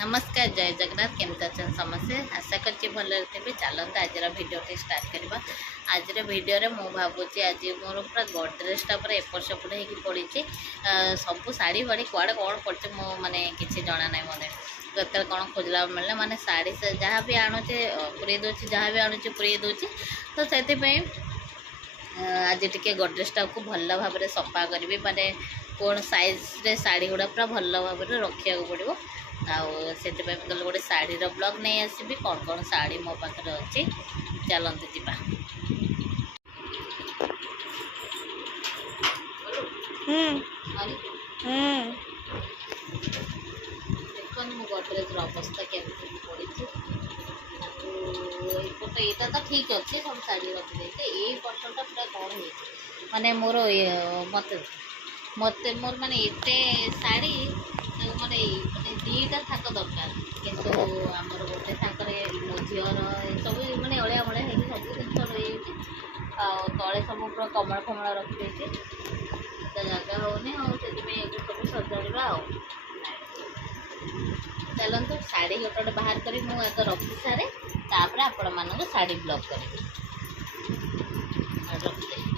नमस्कार जय जगन्नाथ केमती अच्छा समस्ते आशा करछि भल थे चलते आज भिडियो स्टार्ट करवा। आज भिडियो मु भावुची आज मोर पूरा गडरेजटा पूरा एपट सेपट हो पड़ी सब शाढ़ी फाड़ी कुआड़े कौन पड़े मो माने किसी जना ना मत केत कौन खोजला मिलना माने शाढ़ी जहाँ भी आणुचे पुरे दूसरी जहाँ भी आणुचे पुरे दूसरी तो से आज टी गडरेजटा को भल भाव में सफा करी माने कौन सैज्रे शाढ़ी गुड़ा पूरा भल भाव में रखा पड़ो से गोटे शाढ़ीर ब्लग नहीं आसबि कौन कौन शाढ़ी मो पाखे अच्छी चलते जा। देखो मो गडरेज अवस्था केमती पड़ी पट यहाँ तो ठीक अच्छे सब शाढ़ी रखी ये पटटा पूरा कौन हो माने मोर मत मत मोर माने एते शाढ़ी माने दीटा थाक दरकार किंतु आमर गोटे थाकरे मो झीर सब माने अलिया मलिया है सब जिन रही तले सब पूरा कमल फमल रखी जगह होनी से सब सजाड़ा चलते शाढ़ी गोटे गोटे बाहर करी मुझे रखी सारे तापर आपण मानक शाढ़ी ब्लॉग करी रखी